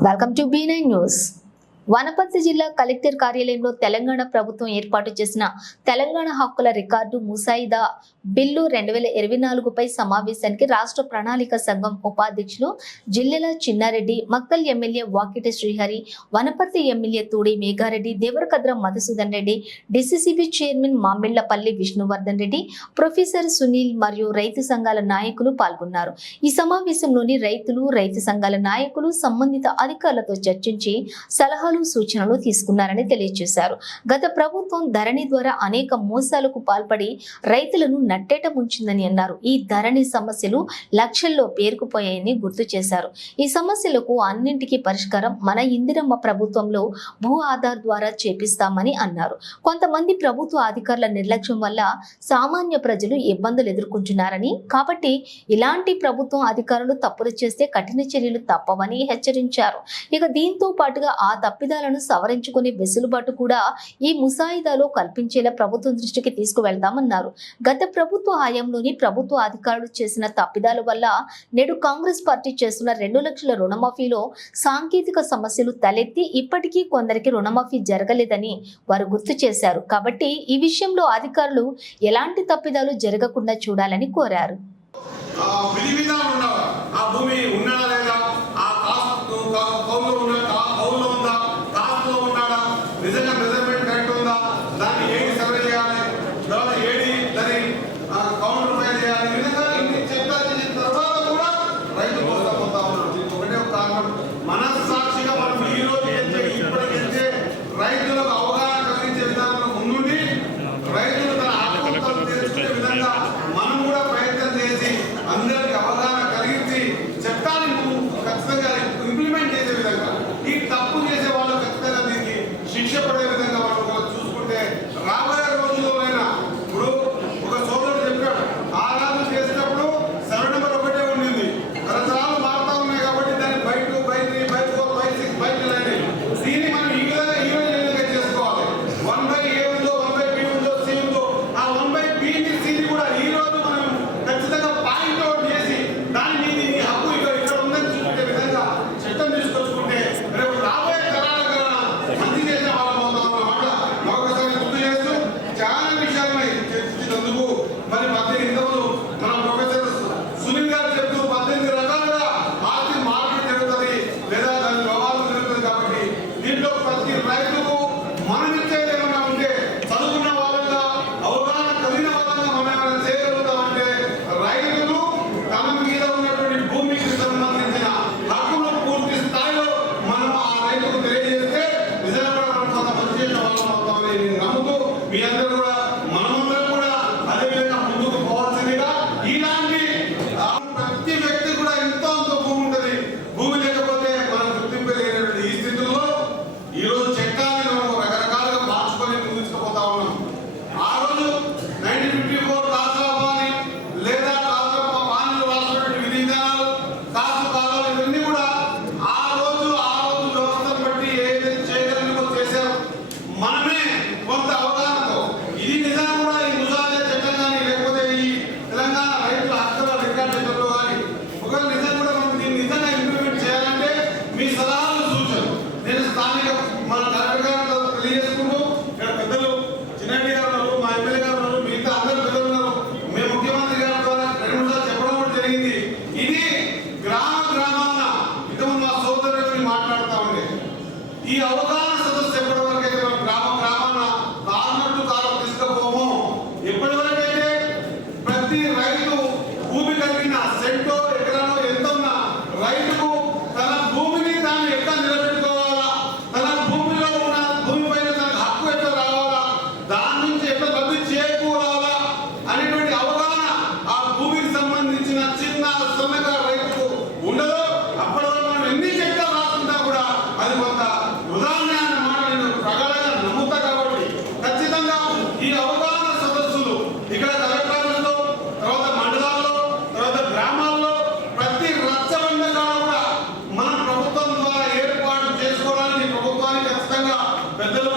Welcome to B9 News. Wanaparthy జిల్లా collector కార్యాలయంలో తెలంగాణ ప్రభుత్వం ఏర్పాటు చేసిన తెలంగాణ హక్కుల రికార్డు ముసాయిదా బిల్లు రెండు వేల ఇరవై నాలుగుపై సమావేశానికి రాష్ట్ర ప్రణాళిక సంఘం ఉపాధ్యక్షులు Jillela Chinnareddy Makthal MLA Vakiti Srihari Wanaparthy MLA Thudi Meghareddy Devarakadra Madhusudan Reddy DCCB chairman Mamillapalli Vishnuvardhan Reddy professor Sunil మరియు రైతు సంఘాల నాయకులు పాల్గొన్నారు. ఈ సమావేశంలోని రైతులు రైతు సంఘాల నాయకులు సంబంధిత అధికారులతో చర్చించి సలహాలు సలహాలు సూచనలు తీసుకున్నారని తెలియజేశారు. గత ప్రభుత్వం ధరణి ద్వారా అనేక మోసాలకు పాల్పడి రైతులను నట్టేట ముంచిందని అన్నారు. ఈ ధరణి సమస్యలు లక్షల్లో పేరుకుపోయాయని గుర్తు చేశారు. ఈ సమస్యలకు అన్నింటికీ పరిష్కారం మన ఇందిరమ్మ ప్రభుత్వంలో భూ ఆధార్ ద్వారా చేపిస్తామని అన్నారు. కొంతమంది ప్రభుత్వ అధికారుల నిర్లక్ష్యం వల్ల సామాన్య ప్రజలు ఇబ్బందులు ఎదుర్కొంటున్నారని కాబట్టి ఇలాంటి ప్రభుత్వం అధికారులు తప్పులు చేస్తే కఠిన చర్యలు తప్పవని హెచ్చరించారు. ఇక దీంతో పాటుగా ఆ తప్పి తప్పిదాలను సవరించుకునే వెసులుబాటు కూడా ఈ ముసాయిదాలో కల్పించేలా ప్రభుత్వం దృష్టికి తీసుకువెళ్తామన్నారు గత ప్రభుత్వ హయాంలోని ప్రభుత్వ అధికారులు చేసిన తప్పిదాల వల్ల నేడు కాంగ్రెస్ పార్టీ చేస్తున్న రెండు లక్షల రుణమాఫీలో సాంకేతిక సమస్యలు తలెత్తి ఇప్పటికీ కొందరికి రుణమాఫీ జరగలేదని వారు గుర్తు చేశారు. కాబట్టి ఈ విషయంలో అధికారులు ఎలాంటి తప్పిదాలు జరగకుండా చూడాలని కోరారు. ఆ భూమి ఉన్నారా పెద్దలు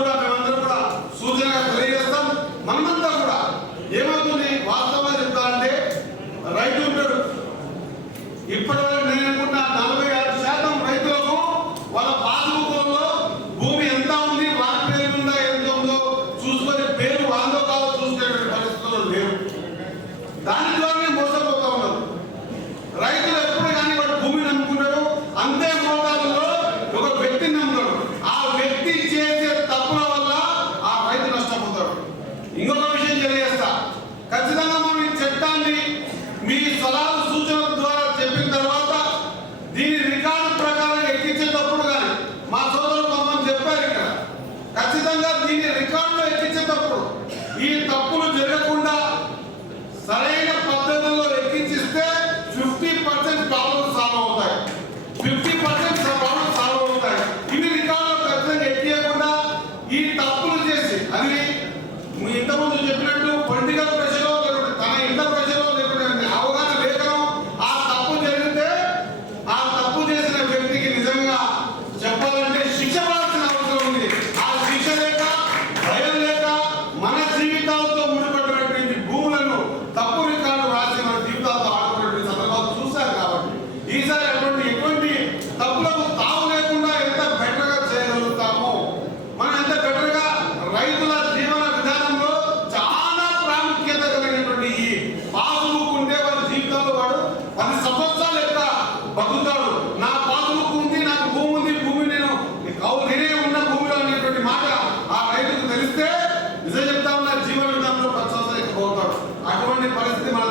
ఉన్నటువంటి పరిస్థితి మన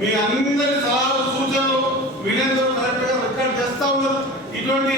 మీ అందరి సలహాలు సూచనలు వినేందుకు కరెక్ట్గా రికార్డ్ చేస్తా ఉన్నారు. ఇటువంటి